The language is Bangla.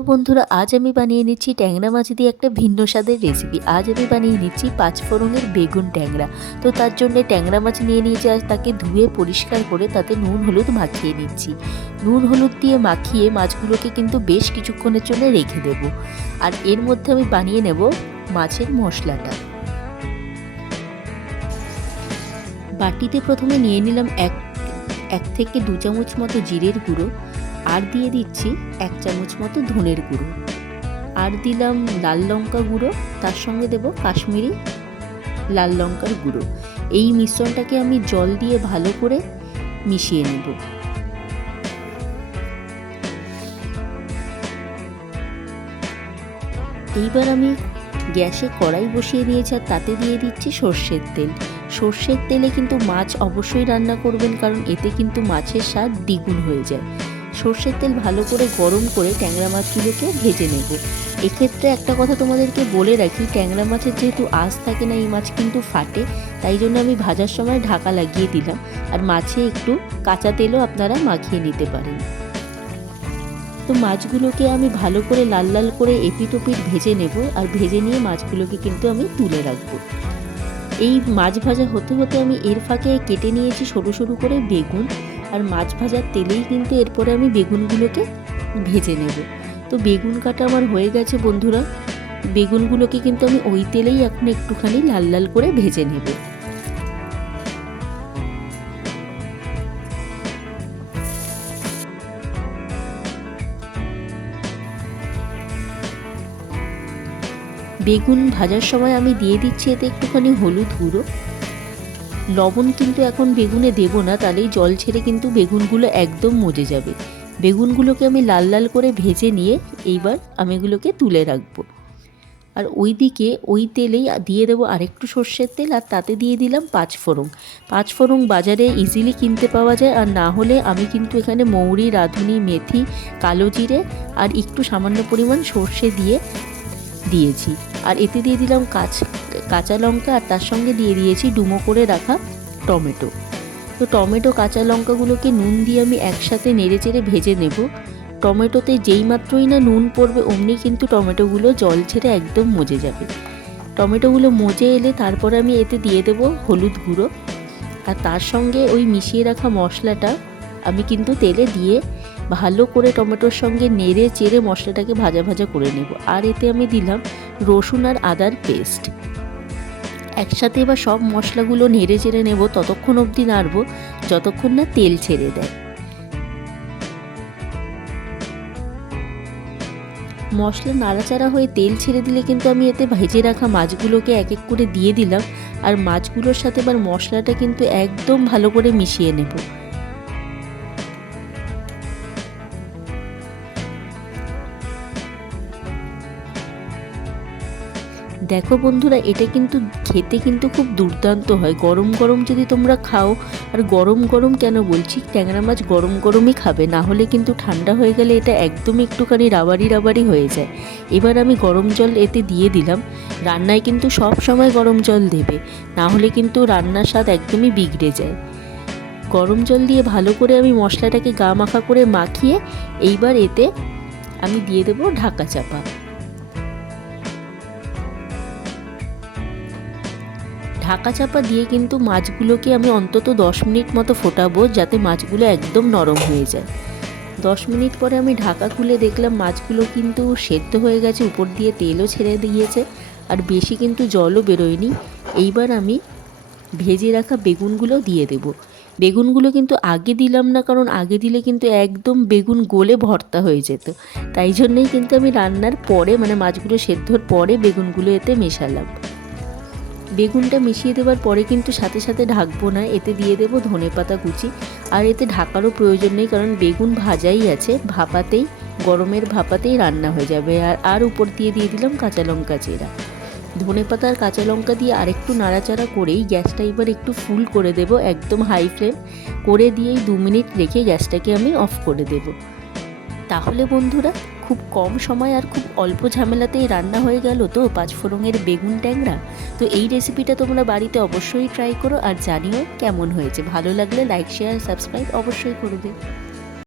তো বন্ধুরা, আজ আমি বানিয়ে নিচ্ছি ট্যাংরা মাছ দিয়ে একটা ভিন্ন স্বাদের রেসিপি আজ আমি বানিয়ে নিচ্ছি পাঁচ ফোড়নের বেগুন ট্যাংরা। তো তার জন্য ট্যাংরা মাছ নিয়ে নিয়েছি আজ তাকে ধুয়ে পরিষ্কার করে তাতে নুন, হলুদ মাখিয়ে নিচ্ছি। নুন, হলুদ দিয়ে মাখিয়ে মাছগুলোকে কিন্তু বেশ কিছুক্ষণের জন্য রেখে দেব। আর এর মধ্যে আমি বানিয়ে নেব মাছের মশলাটা। বাটিতে প্রথমে নিয়ে নিলাম এক এক থেকে দু চামচ মতো জিরের গুঁড়ো। আর দিয়ে দিচ্ছি এক চামচ মতো ধনের গুঁড়ো। আর দিলাম লাল লঙ্কা গুঁড়ো, তার সঙ্গে দেব কাশ্মীরি লাল লঙ্কার গুঁড়ো। এই মিশ্রণটাকে আমি জল দিয়ে ভালো করে মিশিয়ে নেব। এইবার আমি গ্যাসে কড়াই বসিয়ে দিয়েছি আর তাতে দিয়ে দিচ্ছি সর্ষের তেল। সর্ষের তেলে কিন্তু মাছ অবশ্যই রান্না করবেন, কারণ এতে কিন্তু মাছের স্বাদ দ্বিগুণ হয়ে যায়। সর্ষের তেল ভালো করে গরম করে ট্যাংরা মাছগুলোকে ভেজে নেব। এক্ষেত্রে একটা কথা তোমাদেরকে বলে রাখি, ট্যাংরা মাছের যেহেতু আঁশ থাকে না, এই মাছ কিন্তু ফাটে, তাই জন্য আমি ভাজার সময় ঢাকা লাগিয়ে দিলাম। আর মাছে একটু কাঁচা তেলও আপনারা মাখিয়ে নিতে পারেন। তো মাছগুলোকে আমি ভালো করে লাল লাল করে এপিটোপিট ভেজে নেব, আর ভেজে নিয়ে মাছগুলোকে কিন্তু আমি তুলে রাখব। এই মাছ ভাজা হতে হতে আমি এর ফাঁকে কেটে নিয়েছি সরু সরু করে বেগুন। আর মাছ ভাজার তেলেই কিন্তু এরপরে আমি বেগুনগুলোকে ভেজে নেব। তো বেগুন কাটা আমার হয়ে গেছে বন্ধুরা। বেগুনগুলোকে কিন্তু আমি ওই তেলেই এখন একটুখানি লাল লাল করে ভেজে নেব। বেগুন ভাজার সময় আমি দিয়ে দিচ্ছি এতে একটুখানি হলুদ গুঁড়ো। লবণ কিন্তু এখন বেগুনে দেব না, তাহলেই জল ছেড়ে কিন্তু বেগুনগুলো একদম মজে যাবে। বেগুনগুলোকে আমি লাল লাল করে ভেজে নিয়ে এইবার আমি এগুলোকে তুলে রাখব। আর ওই দিকে ওই তেলেই দিয়ে দেবো আরেকটু সর্ষের তেল, আর তাতে দিয়ে দিলাম পাঁচ ফোড়ন। বাজারে ইজিলি কিনতে পাওয়া যায়, আর না হলে আমি কিন্তু এখানে মৌরি, রাঁধুনি, মেথি, কালো জিরে, আর একটু সামান্য পরিমাণ সর্ষে দিয়ে দিয়েছি। আর এতে দিয়ে দিলাম কাঁচ কাঁচা লঙ্কা আর তার সঙ্গে দিয়ে দিয়েছি ডুমো করে রাখা টমেটো। তো টমেটো, কাঁচা লঙ্কাগুলোকে নুন দিয়ে আমি একসাথে নেড়ে চেড়ে ভেজে নেব। টমেটোতে যেই মাত্রই না নুন পড়বে, অমনি কিন্তু টমেটোগুলো জল ছেড়ে একদম মজে যাবে। টমেটোগুলো মজে এলে তারপরে আমি এতে দিয়ে দেবো হলুদ গুঁড়ো। আর তার সঙ্গে ওই মিশিয়ে রাখা মশলাটা আমি কিন্তু তেলে দিয়ে ভালো করে টমেটোর সঙ্গে নেড়ে চেড়ে মশলাটাকে ভাজা ভাজা করে নেব। আর এতে আমি দিলাম রসুন আর আদার পেস্ট। একসাথে এবার সব মশলাগুলো নেড়ে চেড়ে নেব, ততক্ষণ অবধি নাড়ব, যতক্ষণ না তেল ছেড়ে দেয়। মশলা নাড়াচাড়া হয়ে তেল ছেড়ে দিলে কিন্তু আমি এতে ভেজে রাখা মাছগুলোকে এক এক করে দিয়ে দিলাম, আর মাছগুলোর সাথে এবার মশলাটা কিন্তু একদম ভালো করে মিশিয়ে নেব। দেখো বন্ধুরা, এটা কিন্তু খেতে কিন্তু খুব দুর্দান্ত হয়। গরম গরম যদি তোমরা খাও, আর গরম গরম কেন বলছি? ট্যাংরা মাছ গরম গরমই খাবে, না হলে কিন্তু ঠান্ডা হয়ে গেলে এটা একদম একটুখানি রাবারি রাবারি হয়ে যায়। এবার আমি গরম জল এতে দিয়ে দিলাম। রান্নায় কিন্তু সব সময় গরম জল দেবে, না হলে কিন্তু রান্নার স্বাদ একদমই বিগড়ে যায়। গরম জল দিয়ে ভালো করে আমি মশলাটাকে গা মাখা করে মাখিয়ে, এইবার এতে আমি দিয়ে দেবো ঢাকা চাপা। ঢাকা চাপা দিয়ে কিন্তু মাছগুলোকে আমি অন্তত দশ মিনিট মতো ফোটাবো, যাতে মাছগুলো একদম নরম হয়ে যায়। দশ মিনিট পরে আমি ঢাকা খুলে দেখলাম মাছগুলো কিন্তু সেদ্ধ হয়ে গেছে, উপর দিয়ে তেলও ছেড়ে দিয়েছে আর বেশি কিন্তু জলও বেরোয়নি। এইবার আমি ভেজে রাখা বেগুনগুলো দিয়ে দেব। বেগুনগুলো কিন্তু আগে দিলাম না, কারণ আগে দিলে কিন্তু একদম বেগুন গলে ভর্তা হয়ে যেত। তাই জন্যই কিন্তু আমি রান্নার পরে মানে মাছগুলো সেদ্ধর পরে বেগুনগুলো এতে মেশালাম। বেগুনটা মিশিয়ে দেওয়ার পরে কিন্তু সাথে সাথে ঢাকবো না, এতে দিয়ে দেবো ধনে পাতা কুচি। আর এতে ঢাকারও প্রয়োজন নেই, কারণ বেগুন ভাজাই আছে, ভাপাতেই, গরমের ভাপাতেই রান্না হয়ে যাবে। আর আর উপর দিয়ে দিয়ে দিলাম কাঁচা লঙ্কা চেরা। ধনে পাতা আর কাঁচা লঙ্কা দিয়ে আরেকটু নাড়াচাড়া করেই গ্যাসটা এবার একটু ফুল করে দেব, একদম হাই ফ্লেম। করে দিয়েই দু মিনিট রেখে গ্যাসটাকে আমি অফ করে দেব। তাহলে বন্ধুরা, খুব কম সময় আর খুব অল্প ঝামেলাতেই রান্না হয়ে গেল তো পাঁচফোড়ঙের বেগুন ট্যাংরা। তো এই রেসিপিটা তোমরা বাড়িতে অবশ্যই ট্রাই করো আর জানিও কেমন হয়েছে। ভালো লাগলে লাইক শেয়ার সাবস্ক্রাইব অবশ্যই করবে